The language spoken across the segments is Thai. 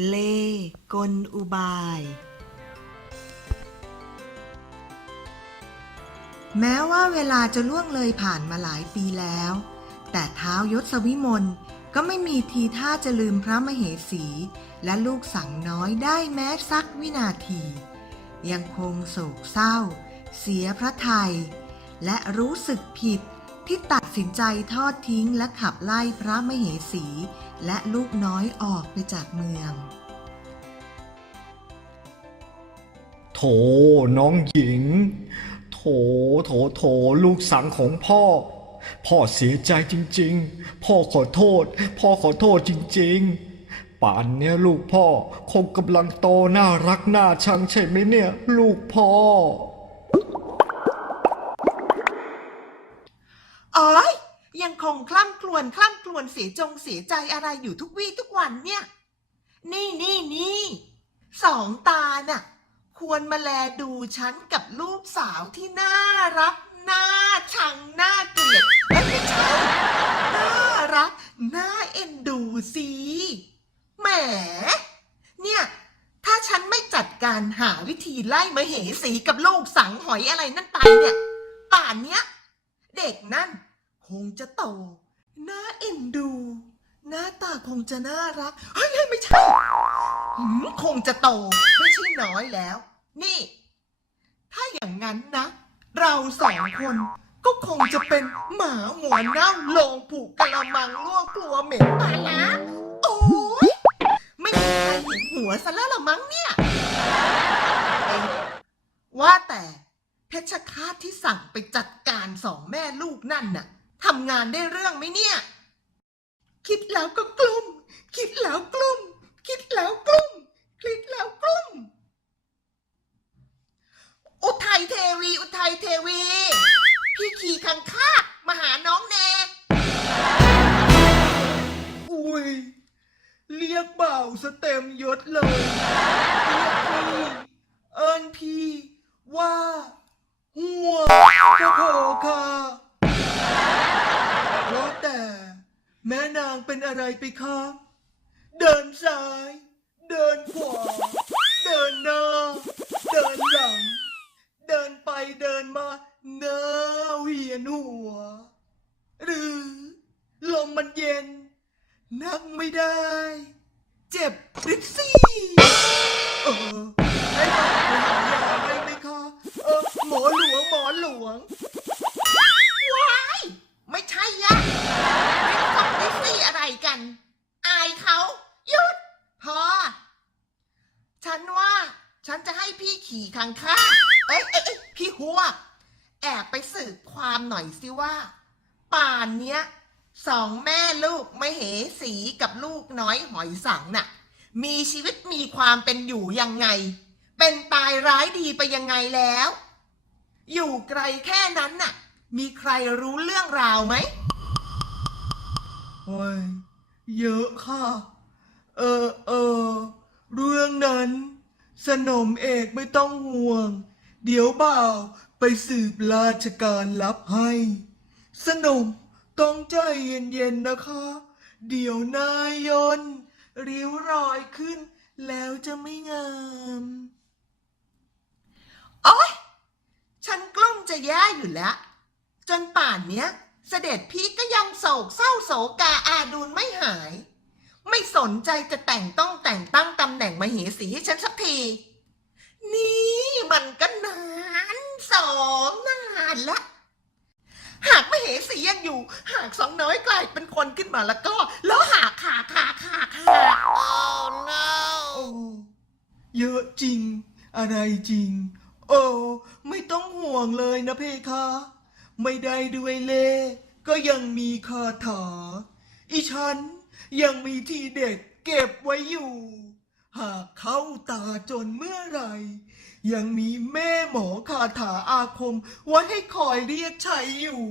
เลกลอุบาย แม้ว่าเวลาจะล่วงเลยผ่านมาหลายปีแล้ว แต่เท้ายศวิมลก็ไม่มีทีท่าจะลืมพระมเหสี และลูกสังน้อยได้แม้สักวินาที ยังคงโศกเศร้า เสียพระไทย และรู้สึกผิดที่ตัดสินใจทอดทิ้งและขับไล่พระมเหสี และลูกน้อยออกไปจากเมือง โถน้องหญิง โถโถโถลูกสังของพ่อ พ่อเสียใจจริง ๆ พ่อขอโทษ พ่อขอโทษจริง ๆ ป่านเนี้ยลูกพ่อคงกำลังโตน่ารักน่าชังใช่ไหมเนี่ย ลูกพ่ออ๋อย ยังคงคล่ำครวญคล่ำครวญเสียจงเสียใจอะไรอยู่ทุกวี่ทุกวันเนี่ย นี่นี่นี่สองตาน่ะ ควรมาแลดูฉันกับลูกสาวที่น่ารักน่าชังน่าเกลียดเอ้ยไม่ใช่น่ารักน่าเอ็นดูสิแหม เนี่ย ถ้าฉันไม่จัดการหาวิธีไล่มาเหสีกับลูกสังหอยอะไรนั่นไปเนี่ย ป่านเนี้ย เด็กนั่น คงจะโตน่าเอ็นดู หน้าตาคงจะน่ารัก เฮ้ยเฮ้ยไม่ใช่หืมคงจะโตไม่ใช่น้อยแล้ว นี่ ถ้าอย่างนั้นนะ เราสองคนก็คงจะเป็นหมาหัวเน่าโลงผูกกะละมังล่วงกลัวเหม็นมาละโอ้ยไม่มีใครเห็นหัวซะแล้วละมั้งเนี่ยเอ๊ะว่าแต่เพชรฆาตที่สั่งไปจัดการสองแม่ลูกนั่นน่ะ ทำงานได้เรื่องไหมเนี่ย คิดแล้วก็กลุ้ม คิดแล้วกลุ้ม คิดแล้วกลุ้ม คิดแล้วกลุ้ม อุทัยเทวี อุทัยเทวี พี่ขี่คังคามาหาน้องแนอุ้ย เรียกเบาสเต็มยศเลยเรียกพี่เอิญพี่ว่า หัวก็พอค่ะ แม่นางเป็นอะไรไปคะ เดินซ้าย เดินขวา เดินหน้า เดินหลัง เดินไปเดินมาหน้าเวียนหัว หรือลมมันเย็น นั่งไม่ได้ เจ็บริดซี่เออให้มาไปหายาให้ไหมคะ เออหมอหลวงหมอหลวง ว้าย ไม่ใช่ยะไม่ต้องดิสซี่อะไรกัน อายเขาหยุด พอ ฉันว่า ฉันจะให้ พี่ขี่คังค่าเอ้ยเอ้ยเอ้ยพี่หัว แอบไปสืบความหน่อยสิว่า ป่านเนี้ยสองแม่ลูกไม่เหสีกับลูกน้อยหอยสังน่ะ มีชีวิตมีความเป็นอยู่ยังไง เป็นตายร้ายดีไปยังไงแล้ว อยู่ไกลแค่นั้นน่ะ มีใครรู้เรื่องราวไหมโอ้ยเยอะค่ะ เออเออเรื่องนั้น สนมเอกไม่ต้องห่วง เดี๋ยวบ่าวไปสืบราชการลับให้ สนมต้องใจเย็นๆนะคะ เดี๋ยวนายยนริ้วรอยขึ้น แล้วจะไม่งามโอ๊ยฉันกลุ้มจะแย่อยู่แล้ว จนป่านเนี้ย เสด็จพี่ก็ยังโศกเศร้าโศกาอาดูลไม่หาย ไม่สนใจจะแต่งต้องแต่งตั้งตำแหน่งมเหสีให้ฉันสักที นี่มันก็นานสองนานละ หากมเหสียังอยู่ หากสองน้อยกลายเป็นคนขึ้นมาแล้วก็ แล้วหากขาขาขาขา oh no โอ้เยอะจริง อะไรจริง โอ้ ไม่ต้องห่วงเลยนะเพคะ ไม่ได้ด้วยเล่ห์ก็ยังมีคาถา อีฉัน ยังมีทีเด็ดเก็บไว้อยู่ หากเข้าตาจนเมื่อไหร่ ยังมีแม่หมอคาถาอาคมไว้ให้คอยเรียกใช้อยู่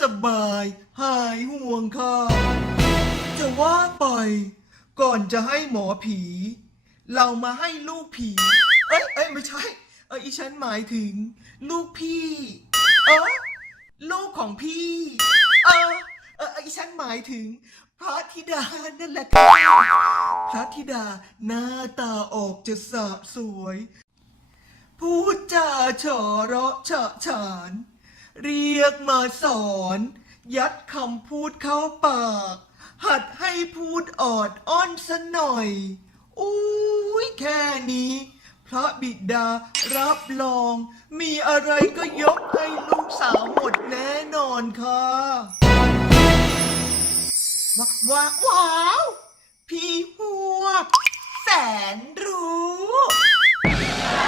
สบายหายห่วงค่ะ จะว่าไป ก่อนจะให้หมอผี เรามาให้ลูกผี เอ้ยเอ้ยไม่ใช่ เอออีฉันหมายถึง ลูกพี่ เออลูกของพี่ เออเอออีฉันหมายถึง พระธิดานั่นแหละค่ะพระธิดาหน้าตาออกจะสะสวย พูดจาเฉอเราะฉะฉาน เรียกมาสอน ยัดคำพูดเข้าปาก หัดให้พูดออดอ้อนสะหน่อยอุ้ยแค่นี้ พระบิดารับรอง มีอะไรก็ยกให้ลูกสาวหมดแน่นอนค่ะ ว้าว้าว้าวพี่หัวกแสนรู้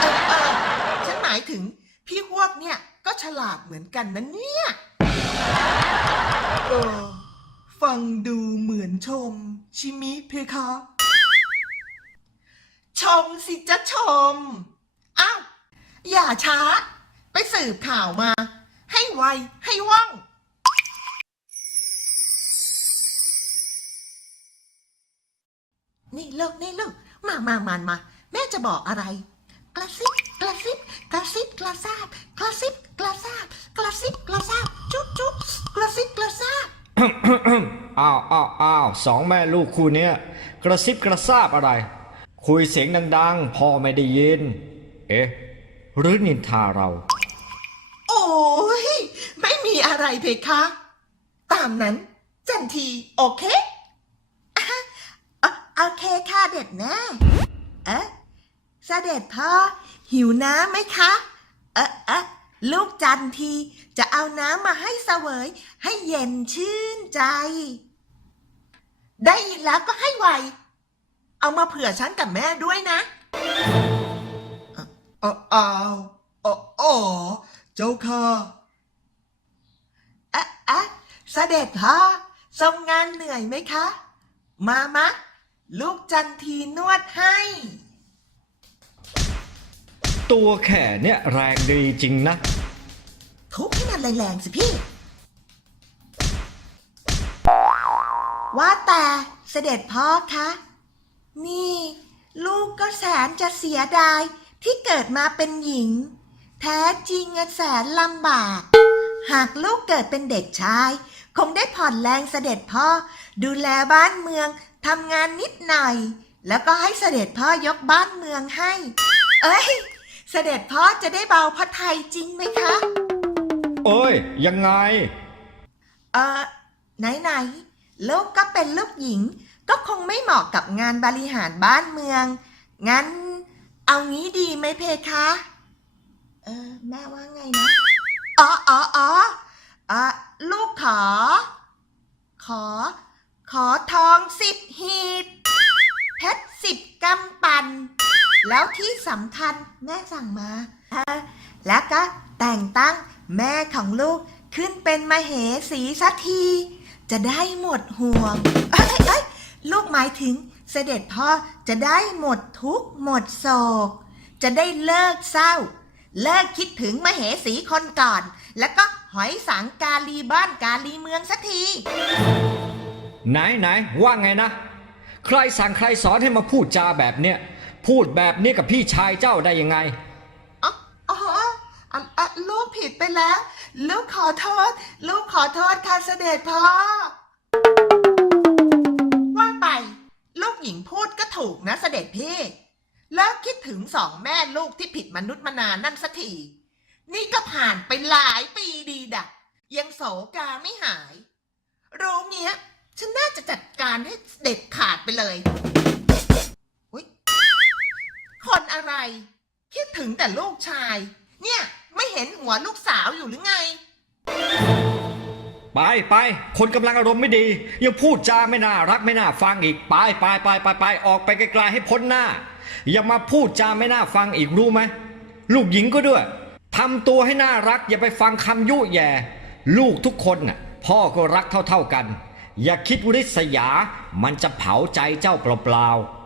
เออเออฉันหมายถึงพี่หวกเนี่ยก็ฉลาดเหมือนกันนะเนี่ยเออฟังดูเหมือนชม ชิมิเพคะ ชมสิจะชม อ้าว อย่าช้า ไปสืบข่าวมา ให้ไว ให้ว่อง นี่เลิกนี่เลิกมามามามาแม่จะบอกอะไร กระซิบกระซิบกระซิบกระซาบกระซิบกระซาบกระซิบกระซาบจุ๊บจุ๊บกระซิบกระซาบอ้าวอ้าวอ้าวสองแม่ลูกคู่เนี้ยกระซิบกระซาบอะไร คุยเสียงดัง ๆพ่อไม่ได้ยิน เอ๊ะหรือนินทาเรา โอ้ยไม่มีอะไรเพคะ ตามนั้นจันทีโอเคอะอะ โอเคค่ะเด็ดแน่เอ๊ะเสด็จพ่อหิวน้ำไหมคะ เอ๊ะเอ๊ะลูกจันทีจะเอาน้ำมาให้เสวย ให้เย็นชื่นใจ ได้ยินแล้วก็ให้ไว เอามาเผื่อฉันกับแม่ด้วยนะอ้าวอ้าวอ๋ออ๋อเจ้าค่ะอะอะเสด็จพ่อทรงงานเหนื่อยไหมคะ มามะ ลูกจันทีนวดให้ ตัวแข่เนี่ยแรงดีจริงนะ ทุบให้มันแรงๆสิพี่ ว่าแต่เสด็จพ่อคะ นี่ ลูกก็แสนจะเสียดายที่เกิดมาเป็นหญิง แท้จริงอะแสนลำบาก หากลูกเกิดเป็นเด็กชาย คงได้ผ่อนแรงเสด็จพ่อ ดูแลบ้านเมือง ทำงานนิดหน่อย แล้วก็ให้เสด็จพ่อยกบ้านเมืองให้ เอ้ย เสด็จพ่อจะได้เบาพระทัยจริงไหมคะ เอ้ย ยังไง เออไหนไหนๆลูกก็เป็นลูกหญิง ก็คงไม่เหมาะกับงานบริหารบ้านเมือง งั้น เอางี้ดีไหมเพคะ เออแม่ว่าไงนะ อ๋ออ๋ออ๋ออะลูกขอ ขอ ขอทองสิบหีบเพชรสิบกำปั่นแล้วที่สำคัญแม่สั่งมา แล้วก็แต่งตั้งแม่ของลูกขึ้นเป็นมเหสีสักที จะได้หมดห่วงเอ้ยเอ้ยลูกหมายถึงเสด็จพ่อจะได้หมดทุกข์หมดโศก จะได้เลิกเศร้า เลิกคิดถึงมเหสีคนก่อน แล้วก็หอยสังกาลีบ้านกาลีเมืองสักที ไหนไหนว่าไงนะ ใครสั่งใครสอนให้มาพูดจาแบบเนี้ยพูดแบบนี้กับพี่ชายเจ้าได้ยังไงอ๋ออ๋ออะอะลูกผิดไปแล้ว ลูกขอโทษ ลูกขอโทษค่ะเสด็จพ่อ ว่าไป ลูกหญิงพูดก็ถูกนะเสด็จพี่ แล้วคิดถึงสองแม่ลูกที่ผิดมนุษย์มานานนั่นสักทีนี่ก็ผ่านไปหลายปีดีดักยังโศกาไม่หาย รู้เงี้ย ฉันน่าจะจัดการให้เด็ดขาดไปเลยอุ๊ยคนอะไร คิดถึงแต่ลูกชาย เนี่ยไม่เห็นหัวลูกสาวอยู่หรือไง ไปไปคนกำลังอารมณ์ไม่ดี ยังพูดจาไม่น่ารักไม่น่าฟังอีก ไปไปไปไปไปออกไปไกลๆให้พ้นหน้า อย่ามาพูดจาไม่น่าฟังอีกรู้ไหมลูกหญิงก็ด้วยทำตัวให้น่ารัก อย่าไปฟังคำยุแย่ ลูกทุกคนน่ะพ่อก็รักเท่าๆกัน อย่าคิดริษยา มันจะเผาใจเจ้าเปล่าๆ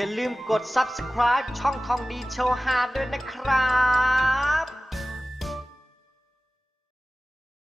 อย่าลืมกด subscribe ช่องทองดีโชว์ฮาด้วยนะครับ